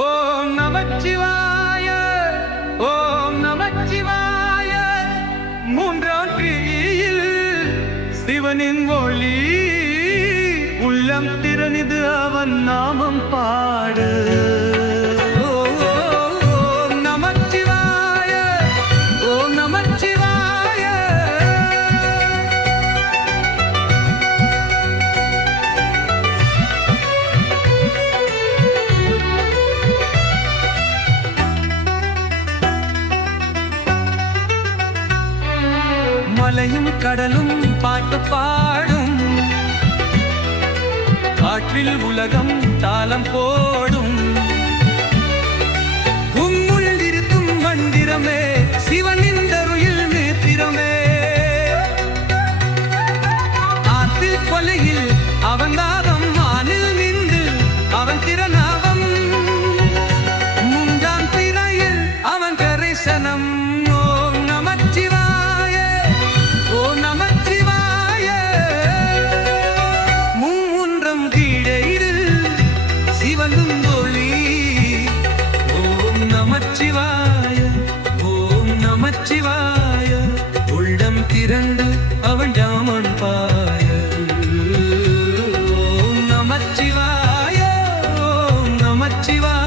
ஓம் நமச்சிவாய, ஓம் நமச்சிவாய. மூன்றாம் பிரியில் சிவனின் ஒளி உள்ளம் திறனிது அவன் நாமம் பாடு. ஓம் நமச்சிவாய, ஓம் நமச்சிவாய. மலையும் கடலும் பாட்டு பாடும், காற்றில் உலகம் தாளம் போடும். உம்முள் இருக்கும் மந்திரமே சிவனின் தருயில் நேத்திரமே. ஆற்றில் கொலையில் அவன் தாகம், ஆனில் நின்று அவன் திறனாவம். மூன்றாம் திரையில் அவன் கரைசனம். ஓம் நமச்சிவாய, ஓம் நமச்சிவாய. மூன்றம் கீழையில் சிவனும் ஒளி. ஓம் நமச்சிவாய, ஓம் நமச்சிவாய. உள்ளம் திறந்து அவன் ஜாமன் பாய. ஓம் நமச்சிவாய, ஓம் நமச்சிவாய.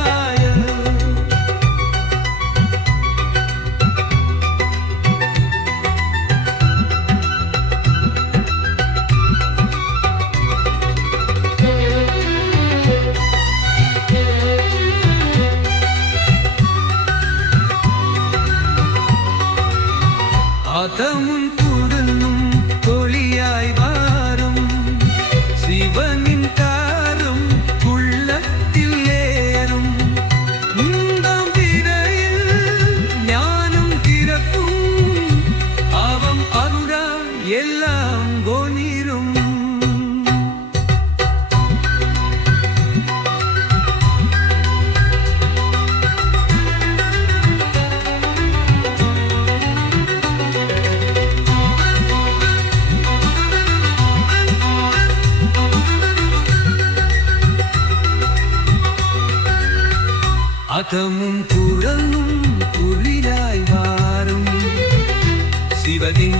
அதமும் குடலும் ஒளியாய் வாரும், சிவனின் தாரும் உள்ளத்தில் ஏறும். மூன்றாம் திரையில் ஞானம் திறக்கும், அவன் அருளால் எல்லாம் ஒளிரும். அதமும் குரலும் புலியாய் வாரும், சிவனின்